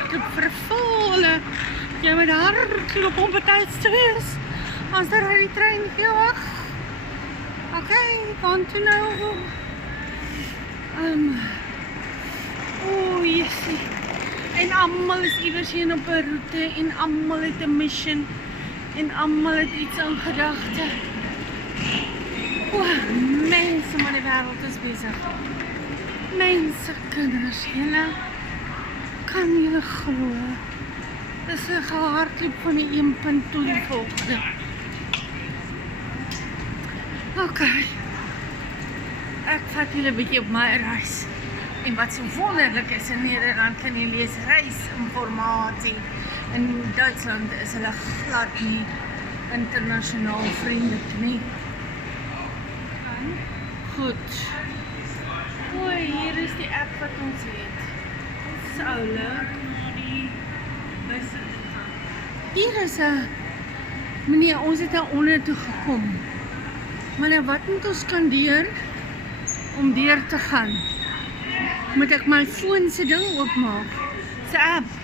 hardloop vervul. Jy moet hardloop om betyds te wees. As daar die trein vir jou wag. Okay, want to know. Jessie. En almal is iewers heen op 'n roete en almal het 'n mission en almal het iets in gedagte. Mense, maar die wêreld is besig. Mense, kinders, julle kan julle glo. Dis 'n gehardloop van die een punt tot die volgende. Okay. Ek vat julle 'n bietjie op my reis. En wat so wonderlik is in Nederland, kan jy lees reisinformasie. In Duitsland is hulle glad nie internasionaal vriendelik nie. Goed. Hier is die app wat ons het. Dit is oulik, maar die busse ingaan. Hier is 'n meneer, ons het daar onder toe gekom. Maar nou wat moet ons skandeer om deur te gaan? Moet ek my foon se ding oopmaak? Se app.